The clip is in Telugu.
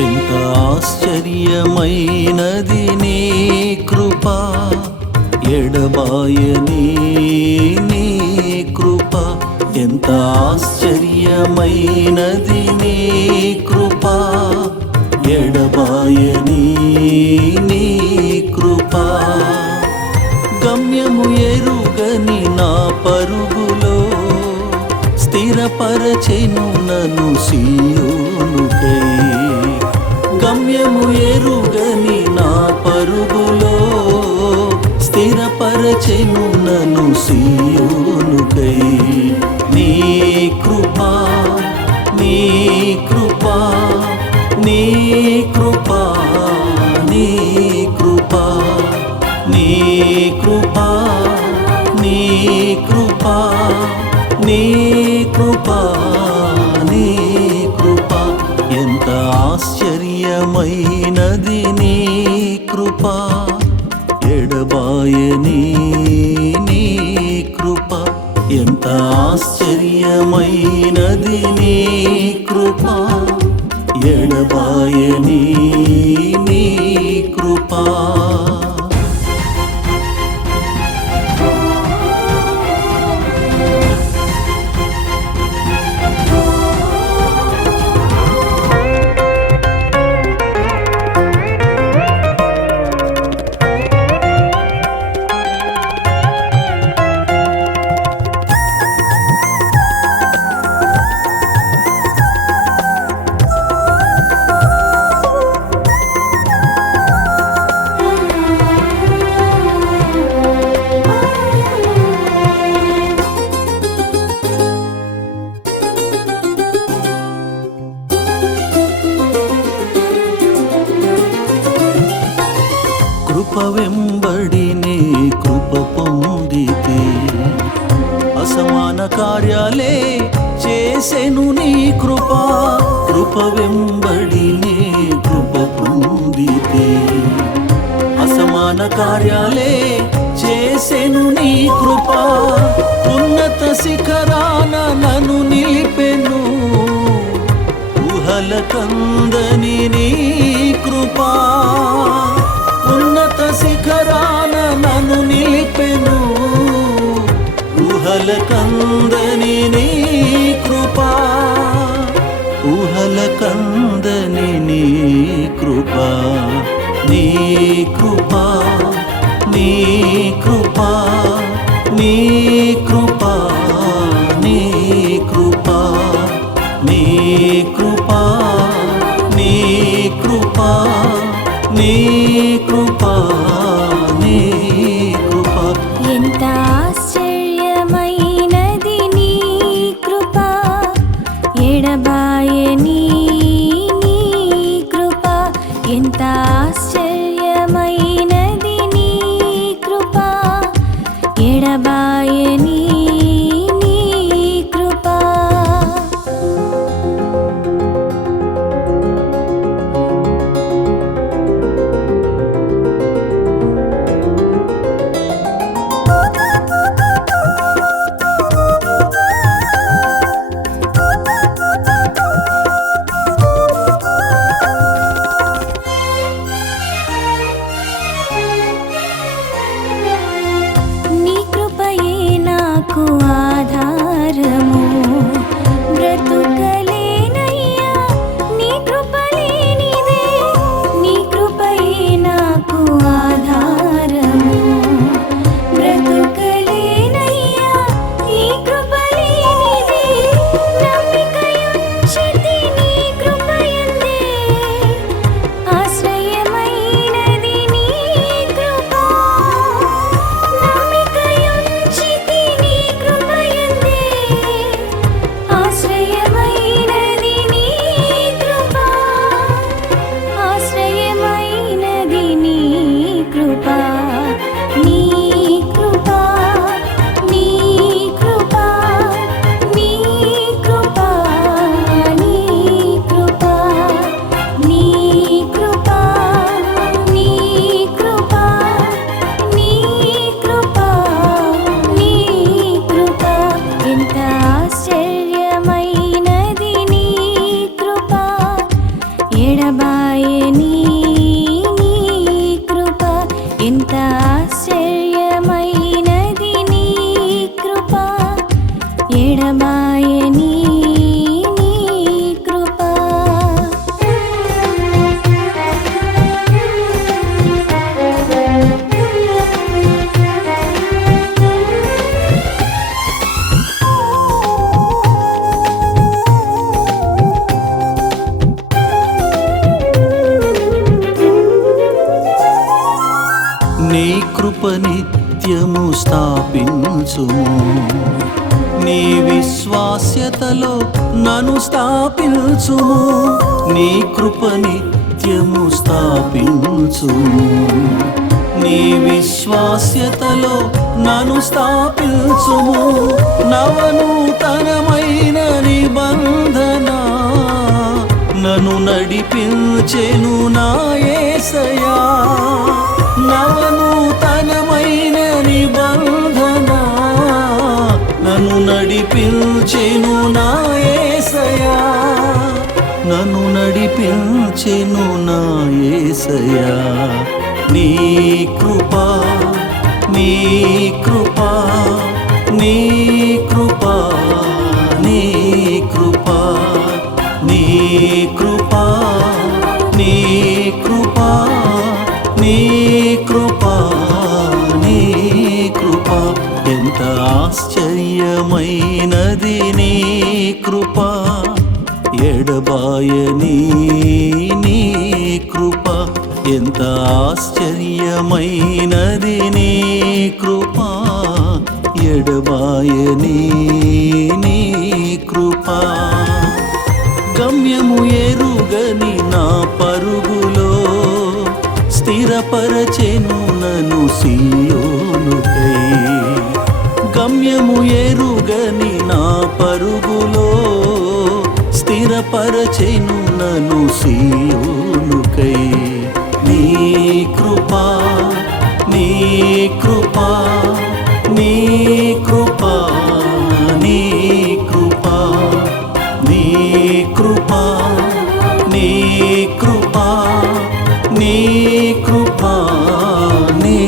ఎంత ఆశ్చర్యమైనది నీ కృప, ఎడబాయని నీ కృప. ఎంత ఆశ్చర్యమైనది నీ కృప, ఎడబాయని నీ కృప. గమ్యము ఎరుగని నా పరుగులో స్థిరపరచెను నన్ను సీయోనుకై. గమ్యము ఎరుగని నా పరుగులో స్థిరపరచెను నన్ను సీయోనుకై. నీ కృపా, నీ కృపా, నీ కృపా, నీ కృపా, నీ కృపా, నీ కృపా, నీ కృపా, నీ కృపా. ఎంత ఆశ్చర్యమైనది నీ కృపా, ఎడబాయని నీ కృప. ఎంత ఆశ్చర్యమైనది నీ కృపా, ఎడబాయని నీ కృపా. కృప వెంబడినే కృప పొందితే అసమాన కార్యాలే చేసెను నీ కృప. కృప వెంబడినే కృప పొందితే అసమాన కార్యాలే చేసెను నీ కృప. ఉన్నత శిఖరాన నన్ను నిలిపెను ఊహల కందని నీ కృప. ఉన్నత శిఖరాన నన్ను నిలిపెను ఊహల కందని నీ కృప. ఊహల కందని నీ కృప. నీ కృప, నీ కృప, నీ కృప, నీ కృప, నీ కృప, నీ కృప, నీ కృపా, నీ కృపా. ఎంత ఆశ్చర్యమైనది నీ కృపా, ఎడబాయని నీ కృపా. ఎంత ఆశ్చర్యమైనది నీ కృపా, ఎడబాయని నీ కృపా. నీ కృప ఎడబాయని నీ కృపా నీ కృప నిత్యము స్థాపించుము నీ విశ్వాస్యతలో నన్ను స్థాపించుము నీ కృప నిత్యము స్థాపించుము నీ విశ్వాస్యతలో నన్ను స్థాపించుము నవనూతనమైన నిబంధన నన్ను నడిపించెను నా యేసయ్యా నవనూతనమైన నిబంధన నన్ను నడిపించెను నా యేసయ్యా నన్ను నడిపించెను నా యేసయ్యా నీ కృపా నీ కృపా నీ కృపా నీ కృపా నీ కృపా నీ కృపా నీ కృపా నీ కృపా ఎంత ఆశ్చర్యమైనది నీ కృపా ఎడబాయని నీ కృపా ఎంత ఆశ్చర్యమైనది నీ కృపా ఎడబాయని నీ కృపా గమ్యము ఎరుగని నా పరుగులో స్థిరపరచెను నన్ను సీయోనుకై గమ్యము ఎరుగని నా పరుగులో స్థిరపరచెను నన్ను సీయోనుకై నీ కృపా నీ కృపా నీ కృపా నీ కృపా నీ కృపా నీ కృపా నీ కృపా నీ